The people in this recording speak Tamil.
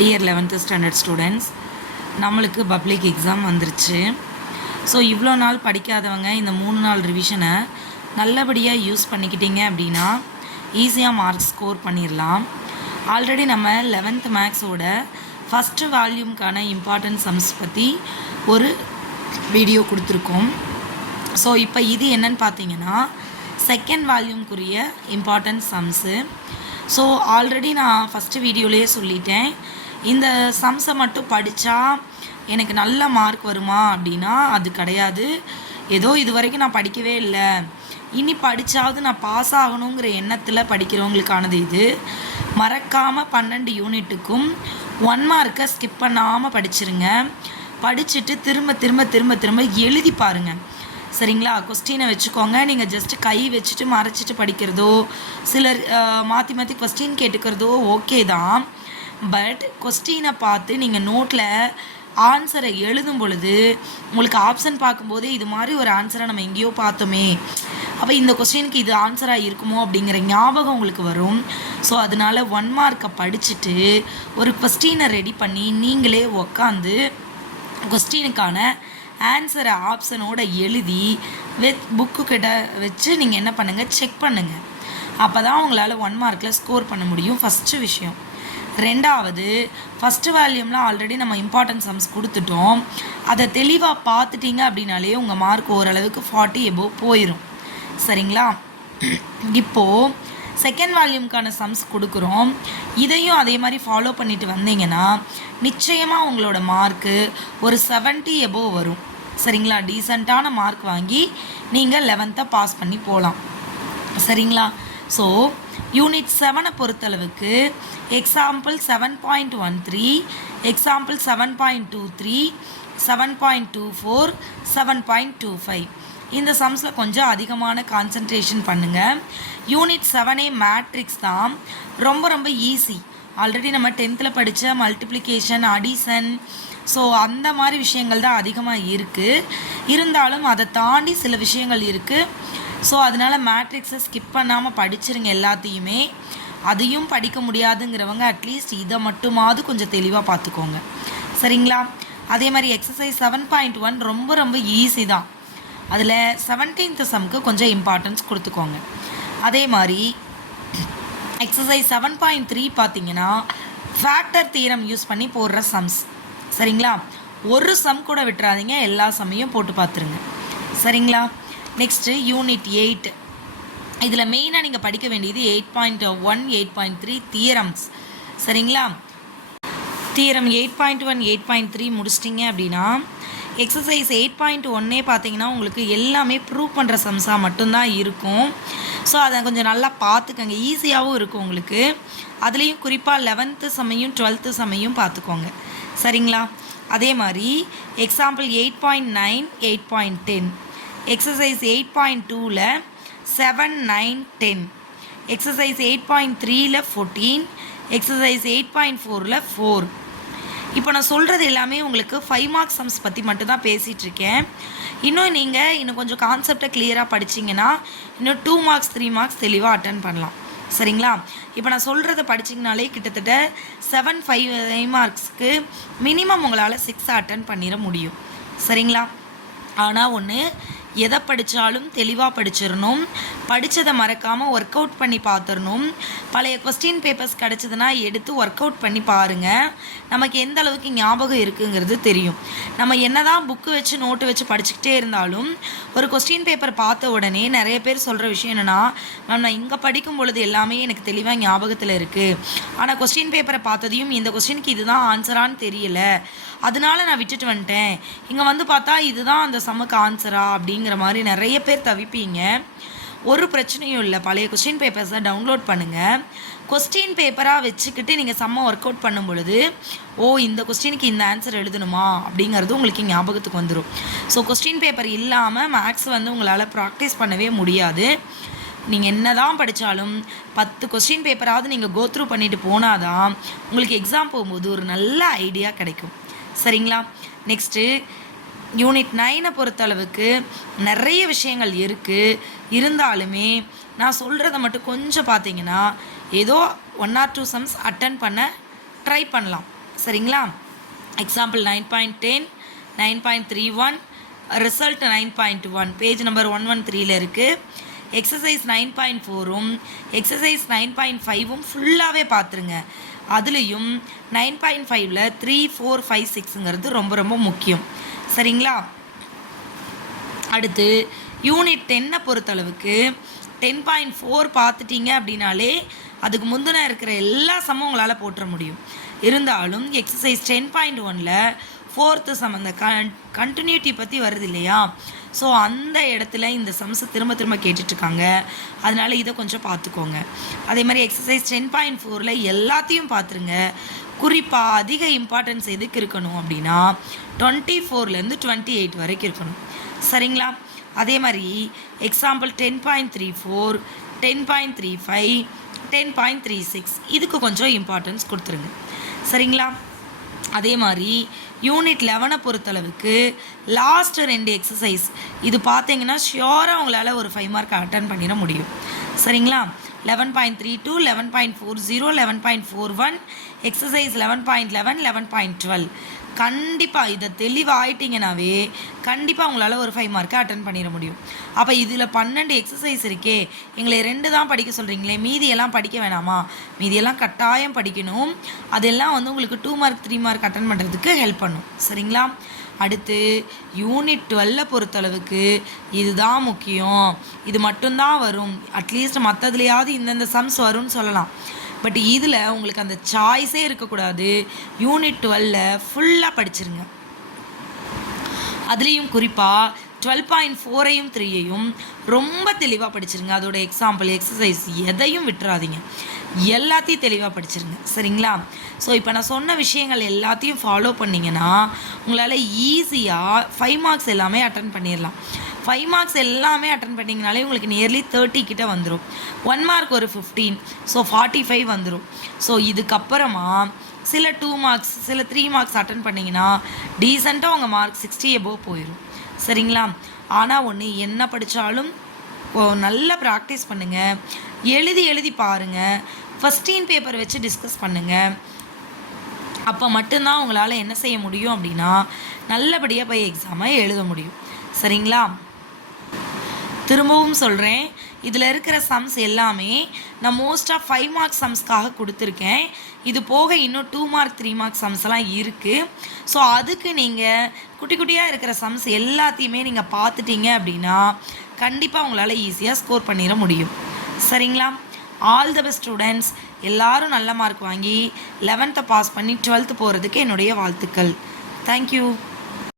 டியர் 11th ஸ்டாண்டர்ட் ஸ்டூடெண்ட்ஸ், நம்மளுக்கு பப்ளிக் எக்ஸாம் வந்துருச்சு. ஸோ இவ்வளோ நாள் படிக்காதவங்க இந்த 3 நாள் ரிவிஷனை நல்லபடியாக யூஸ் பண்ணிக்கிட்டீங்க அப்படின்னா ஈஸியாக மார்க்ஸ் ஸ்கோர் பண்ணிடலாம். ஆல்ரெடி நம்ம 11th மேக்ஸோட ஃபஸ்ட்டு வால்யூம்க்கான இம்பார்ட்டன்ட் சம்ஸ் பற்றி ஒரு வீடியோ கொடுத்துருக்கோம். ஸோ இப்போ இது என்னன்னு பார்த்தீங்கன்னா செகண்ட் வால்யூம்க்குரிய இம்பார்ட்டன்ட் சம்ஸு. ஸோ ஆல்ரெடி நான் ஃபஸ்ட்டு வீடியோலேயே சொல்லிட்டேன், இந்த சம்ஸை மட்டும் படித்தா எனக்கு நல்ல மார்க் வருமா அப்படின்னா அது கிடையாது. ஏதோ இது வரைக்கும் நான் படிக்கவே இல்லை, இனி படித்தாவது நான் பாஸ் ஆகணுங்கிற எண்ணத்தில் படிக்கிறவங்களுக்கானது இது. மறக்காமல் 12 யூனிட்டுக்கும் 1 மார்க்கை ஸ்கிப் பண்ணாமல் படிச்சிருங்க. படிச்சுட்டு திரும்ப திரும்ப திரும்ப திரும்ப எழுதி பாருங்கள், சரிங்களா? கொஸ்டினை வச்சுக்கோங்க. நீங்கள் ஜஸ்ட்டு கை வச்சுட்டு மறைச்சிட்டு படிக்கிறதோ, சிலர் மாற்றி மாற்றி கொஸ்டின் கேட்டுக்கிறதோ ஓகே தான். பட் கொஸ்டினை பார்த்து நீங்கள் நோட்டில் ஆன்சரை எழுதும் பொழுது உங்களுக்கு ஆப்ஷன் பார்க்கும்போதே இது மாதிரி ஒரு ஆன்சரை நம்ம எங்கேயோ பார்த்தோமே, அப்போ இந்த கொஸ்டினுக்கு இது ஆன்சராக இருக்குமோ அப்படிங்கிற ஞாபகம் உங்களுக்கு வரும். ஸோ அதனால் 1 மார்க்கை படிச்சுட்டு ஒரு கொஸ்டினை ரெடி பண்ணி நீங்களே உக்காந்து கொஸ்டினுக்கான ஆன்சரை ஆப்ஷனோடு எழுதி புக்கு கிட்ட வச்சு நீங்கள் என்ன பண்ணுங்கள், செக் பண்ணுங்கள். அப்போ தான் உங்களால் 1 மார்க்கில் ஸ்கோர் பண்ண முடியும். ஃபஸ்ட்டு விஷயம். ரெண்டாவது, ஃபஸ்ட்டு வால்யூமில் ஆல்ரெடி நம்ம இம்பார்ட்டன்ட் சம்ஸ் கொடுத்துட்டோம். அதை தெளிவாக பார்த்துட்டிங்க அப்படின்னாலே உங்கள் மார்க் ஓரளவுக்கு 40 எபோவ் போயிடும், சரிங்களா? இப்போது செகண்ட் வால்யூம்க்கான சம்ஸ் கொடுக்குறோம். இதையும் அதே மாதிரி ஃபாலோ பண்ணிட்டு வந்தீங்கன்னா நிச்சயமாக உங்களோட மார்க்கு ஒரு 70 எபோவ் வரும், சரிங்களா? டீசெண்டான மார்க் வாங்கி நீங்கள் 11th பாஸ் பண்ணி போகலாம், சரிங்களா? ஸோ யூனிட் 7 பொறுத்தளவுக்கு எக்ஸாம்பிள் 7.13, எக்ஸாம்பிள் 7.23, 7.24, 7.25 இந்த சம்ஸில் கொஞ்சம் அதிகமான கான்சன்ட்ரேஷன் பண்ணுங்கள். யூனிட் 7 மேட்ரிக்ஸ் தான் ரொம்ப ரொம்ப ஈஸி. ஆல்ரெடி நம்ம 10th படித்த மல்டிப்ளிகேஷன், அடிஷன், ஸோ அந்த மாதிரி விஷயங்கள் தான் அதிகமாக இருக்குது. இருந்தாலும் அதை தாண்டி சில விஷயங்கள் இருக்குது. ஸோ அதனால் மேட்ரிக்ஸை ஸ்கிப் பண்ணாமல் படிச்சிருங்க எல்லாத்தையுமே. அதையும் படிக்க முடியாதுங்கிறவங்க அட்லீஸ்ட் இதை மட்டுமாவது கொஞ்சம் தெளிவாக பார்த்துக்கோங்க, சரிங்களா? அதே மாதிரி எக்ஸசைஸ் 7.1 ரொம்ப ரொம்ப ஈஸி தான். அதில் 17th சம்க்கு கொஞ்சம் இம்பார்ட்டன்ஸ் கொடுத்துக்கோங்க. அதே மாதிரி எக்ஸசைஸ் 7.3 பார்த்தீங்கன்னா ஃபேக்டர் தியரம் யூஸ் பண்ணி போடுற சம்ஸ், சரிங்களா? ஒரு சம் கூட விட்டுறாதீங்க, எல்லா சம்மையும் போட்டு பார்த்துருங்க, சரிங்களா? Next unit 8. இதில் மெயினாக நீங்கள் படிக்க வேண்டியது 8.1, 8.3 தியரம்ஸ், சரிங்களா? தியரம் 8.1, 8.3 முடிச்சிட்டிங்க அப்படின்னா எக்ஸசைஸ் 8.1 பார்த்தீங்கன்னா உங்களுக்கு எல்லாமே ப்ரூவ் பண்ணுற சம்ஸாக மட்டும்தான் இருக்கும். ஸோ அதை கொஞ்சம் நல்லா பார்த்துக்கோங்க, ஈஸியாகவும் இருக்கும் உங்களுக்கு. அதுலேயும் குறிப்பாக 11th சம்மையும் 12th சம்மையும் பார்த்துக்கோங்க, சரிங்களா? அதே மாதிரி எக்ஸாம்பிள் 8.9, 8.10, எக்ஸசைஸ் 8.2ல் 7, 9, 10, எக்ஸசைஸ் 8.3ல் 14, எக்ஸசைஸ் 8.4ல் 4. இப்போ நான் சொல்கிறது எல்லாமே உங்களுக்கு 5 மார்க்ஸ் சம்ஸ் பற்றி மட்டும்தான் பேசிகிட்ருக்கேன். இன்னும் கொஞ்சம் கான்செப்டை கிளியராக படிச்சிங்கன்னா இன்னும் 2 மார்க்ஸ் 3 மார்க்ஸ் தெளிவாக அட்டன் பண்ணலாம், சரிங்களா? இப்போ நான் சொல்கிறத படிச்சிங்கனாலே கிட்டத்தட்ட 7 5 மார்க்ஸ்க்கு மினிமம் உங்களால் 6 அட்டன் பண்ணிட முடியும், சரிங்களா? ஆனால் ஒன்று, எதை படித்தாலும் தெளிவாக படிச்சிடணும். படித்ததை மறக்காமல் ஒர்க் அவுட் பண்ணி பார்த்துடணும். பழைய கொஸ்டின் பேப்பர்ஸ் கிடச்சிதுன்னா எடுத்து ஒர்க் அவுட் பண்ணி பாருங்கள், நமக்கு எந்த அளவுக்கு ஞாபகம் இருக்குங்கிறது தெரியும். நம்ம என்ன தான் புக்கு வச்சு நோட்டு வச்சு படிச்சுக்கிட்டே இருந்தாலும் ஒரு கொஸ்டின் பேப்பர் பார்த்த உடனே நிறைய பேர் சொல்கிற விஷயம் என்னென்னா, மேம் நான் இங்கே படிக்கும் பொழுது எல்லாமே எனக்கு தெளிவாக ஞாபகத்தில் இருக்குது, ஆனால் கொஸ்டின் பேப்பரை பார்த்ததையும் இந்த கொஸ்டினுக்கு இதுதான் ஆன்சரான்னு தெரியல, அதனால நான் விட்டுட்டு வந்துட்டேன், இங்கே வந்து பார்த்தா இதுதான் அந்த சம்முக்கு ஆன்சரா அப்படிங்கிற மாதிரி நிறைய பேர் தவிப்பீங்க. ஒரு பிரச்சனையும் இல்லை, பழைய கொஸ்டின் பேப்பர்ஸை டவுன்லோட் பண்ணுங்கள். கொஸ்டின் பேப்பராக வச்சுக்கிட்டு நீங்கள் சம்மை ஒர்க் அவுட் பண்ணும் பொழுது இந்த கொஸ்டினுக்கு இந்த ஆன்சர் எழுதணுமா அப்படிங்கிறது உங்களுக்கு ஞாபகத்துக்கு வந்துடும். ஸோ கொஸ்டின் பேப்பர் இல்லாமல் மேக்ஸ் வந்து உங்களால் ப்ராக்டிஸ் பண்ணவே முடியாது. நீங்கள் என்ன தான் படித்தாலும் 10 கொஸ்டின் பேப்பராவது நீங்கள் கோத்ரூ பண்ணிவிட்டு போனால் தான் உங்களுக்கு எக்ஸாம் போகும்போது ஒரு நல்ல ஐடியா கிடைக்கும், சரிங்களா? நெக்ஸ்ட்டு யூனிட் 9 பொறுத்தளவுக்கு நிறைய விஷயங்கள் இருக்குது. இருந்தாலுமே நான் சொல்கிறத மட்டும் கொஞ்சம் பார்த்தீங்கன்னா ஏதோ 1 or 2 சம்ஸ் அட்டன் பண்ண ட்ரை பண்ணலாம், சரிங்களா? எக்ஸாம்பிள் 9.10, 9.31, ரிசல்ட் 9.1, பேஜ் நம்பர் 113 இருக்குது. எக்ஸசைஸ் 9.4ம் எக்ஸசைஸ் 9.5ம் ஃபுல்லாகவே பார்த்துருங்க. அதுலேயும் 9.5ல் 3, 4, 5, 6ங்கிறது ரொம்ப ரொம்ப முக்கியம். சரிங்களா? அடுத்து யூனிட் 10 பொறுத்தளவுக்கு 10.4 பார்த்துட்டிங்க அப்படின்னாலே அதுக்கு முந்தின இருக்கிற எல்லா சம்மும் உங்களால் போட்டுற முடியும். இருந்தாலும் எக்ஸசைஸ் 10.1ல் 4th சம் அந்த கண்டினியூட்டி பற்றி வருது இல்லையா? ஸோ அந்த இடத்துல இந்த சம்ஸை திரும்ப திரும்ப கேட்டுட்ருக்காங்க. அதனால் இதை கொஞ்சம் பார்த்துக்கோங்க. அதே மாதிரி எக்ஸசைஸ் 10.4ல் எல்லாத்தையும் பார்த்துருங்க. குறிப்பாக அதிக இம்பார்ட்டன்ஸ் எதுக்கு இருக்கணும் அப்படின்னா 24லேருந்து 28 வரைக்கும் இருக்கணும். சரிங்களா? அதே மாதிரி எக்ஸாம்பிள் 10.34, 10.35, 10.36 இதுக்கு கொஞ்சம் இம்பார்ட்டன்ஸ் கொடுத்துருங்க. சரிங்களா? அதே மாதிரி யூனிட் 11 பொறுத்தளவுக்கு லாஸ்ட் 2 எக்ஸசைஸ் இது பார்த்தீங்கன்னா ஷியோராக உங்களால் ஒரு 5 மார்க் அட்டன் பண்ணிட முடியும். சரிங்களா? 11.32, 11.40, 11.41, எக்ஸசைஸ் 11.11, 11.12 கண்டிப்பாக இதை தெளிவாகிட்டிங்கனாவே கண்டிப்பாக உங்களால் ஒரு 5 மார்க்கை அட்டன் பண்ணிட முடியும். அப்போ இதில் 12 எக்ஸசைஸ் இருக்கே, எங்களை 2 தான் படிக்க சொல்கிறீங்களே, மீதியெல்லாம் படிக்க வேணாமா? மீதியெல்லாம் கட்டாயம் படிக்கணும். அதெல்லாம் உங்களுக்கு 2 மார்க் 3 மார்க் அட்டன் பண்ணுறதுக்கு ஹெல்ப் பண்ணும். சரிங்களா? அடுத்து யூனிட் 12 பொறுத்தளவுக்கு இதுதான் முக்கியம். இது மட்டும்தான் வரும். அட்லீஸ்ட் மற்றதுலையாவது இந்தந்த சம்ஸ் வரும்னு சொல்லலாம். பட் இதில் உங்களுக்கு அந்த சாய்ஸே இருக்கக்கூடாது. யூனிட் 12 ஃபுல்லாக படிச்சிருங்க. அதுலேயும் குறிப்பாக 12.4ஐயும் 3ஐயும் ரொம்ப தெளிவாக படிச்சிருங்க. அதோட எக்ஸாம்பிள் எக்ஸசைஸ் எதையும் விட்டுறாதீங்க. எல்லாத்தையும் தெளிவாக படிச்சிருங்க. சரிங்களா? ஸோ இப்போ நான் சொன்ன விஷயங்கள் எல்லாத்தையும் ஃபாலோ பண்ணிங்கன்னா உங்களால் ஈஸியாக 5 மார்க்ஸ் எல்லாமே அட்டன் பண்ணிடலாம். 5 மார்க்ஸ் எல்லாமே அட்டன் பண்ணிங்கனாலே உங்களுக்கு நியர்லி 30 கிட்ட வந்துடும். 1 மார்க் ஒரு 15, ஸோ 45 வந்துடும். ஸோ இதுக்கப்புறமா சில 2 மார்க்ஸ் சில 3 மார்க்ஸ் அட்டன் பண்ணிங்கன்னா டீசெண்டாக உங்கள் மார்க் 60 above போயிடும். சரிங்களா? ஆனால் ஒன்று என்ன படித்தாலும் நல்லா ப்ராக்டிஸ் பண்ணுங்கள். எழுதி பாருங்கள். ஃபஸ்டீன் பேப்பர் வச்சு டிஸ்கஸ் பண்ணுங்கள். அப்போ மட்டும்தான் உங்களால் என்ன செய்ய முடியும் அப்படின்னா நல்லபடியாக போய் எக்ஸாமை எழுத முடியும். சரிங்களா? திரும்பவும் சொல்கிறேன், இதில் இருக்கிற சம்ஸ் எல்லாமே நான் மோஸ்ட் ஆஃப் 5 மார்க் சம்ஸ்க்காக கொடுத்துருக்கேன். இது போக இன்னும் 2 மார்க் 3 மார்க் சம்ஸ்லாம் இருக்குது. ஸோ அதுக்கு நீங்கள் குட்டி குட்டியாக இருக்கிற சம்ஸ் எல்லாத்தையுமே நீங்கள் பார்த்துட்டீங்க அப்படின்னா கண்டிப்பாக உங்களால் ஈஸியாக ஸ்கோர் பண்ணிட முடியும். சரிங்களா? All the best students. எல்லோரும் நல்ல மார்க் வாங்கி 11th பாஸ் பண்ணி 12th போகிறதுக்கு என்னுடைய வாழ்த்துக்கள். தேங்க்யூ.